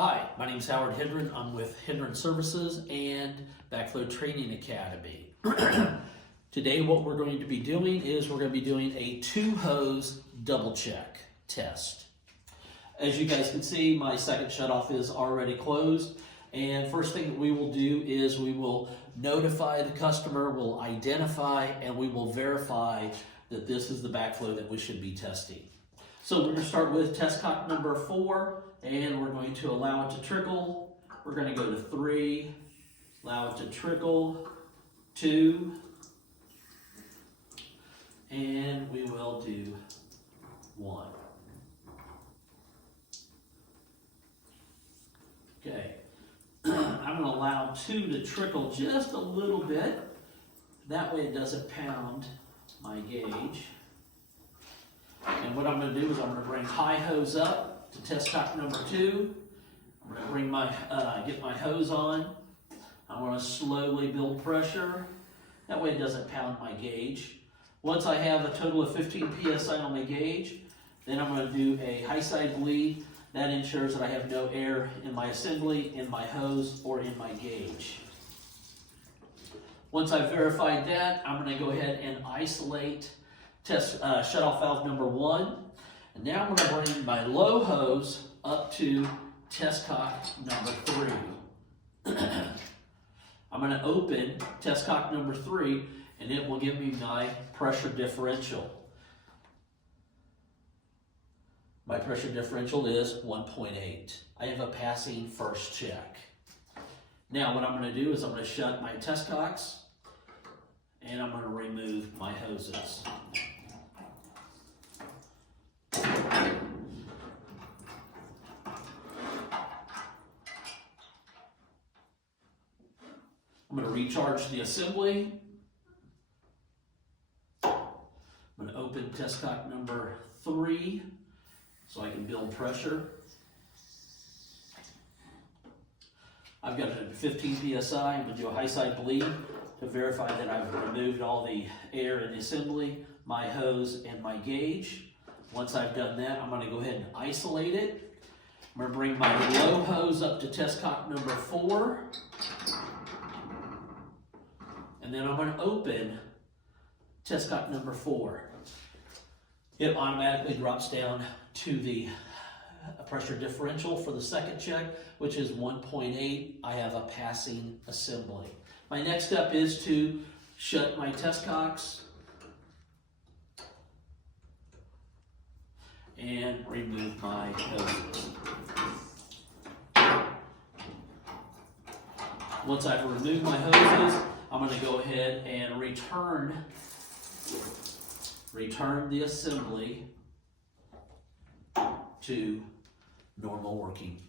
Hi, my name is Howard Hendren. I'm with Hendren Services and Backflow Training Academy. Today what we're going to be doing is we're going to be doing a 2-hose double check test. As you guys can see, my second shutoff is already closed, and first thing that we will do is we will notify the customer, we'll identify, and we will verify that this is the backflow that we should be testing. So we're going to start with test cock number 4, and we're going to allow it to trickle. We're going to go to 3, allow it to trickle, 2, and we will do 1. Okay, I'm going to allow 2 to trickle just a little bit. That way it doesn't pound my gauge. And what I'm going to do is I'm going to bring high hose up to test cock number 2. I'm going to bring my get my hose on. I'm going to slowly build pressure. That way it doesn't pound my gauge. Once I have a total of 15 psi on my gauge, then I'm going to do a high side bleed. That ensures that I have no air in my assembly, in my hose, or in my gauge. Once I've verified that, I'm going to go ahead and isolate test shutoff valve number 1. And now I'm going to bring my low hose up to test cock number 3. I'm going to open test cock number 3, and it will give me my pressure differential. My pressure differential is 1.8. I have a passing first check. Now what I'm going to do is I'm going to shut my test cocks, and I'm going to remove my hoses. I'm going to recharge the assembly. I'm going to open test cock number 3 so I can build pressure. I've got it at 15 psi. I'm going to do a high side bleed to verify that I've removed all the air in the assembly, my hose, and my gauge. Once I've done that, I'm going to go ahead and isolate it. I'm going to bring my low hose up to test cock number 4. And then I'm going to open test cock number 4. It automatically drops down to the pressure differential for the second check, which is 1.8. I have a passing assembly. My next step is to shut my test cocks and remove my hoses. Once I've removed my hoses, I'm going to go ahead and return the assembly to normal working.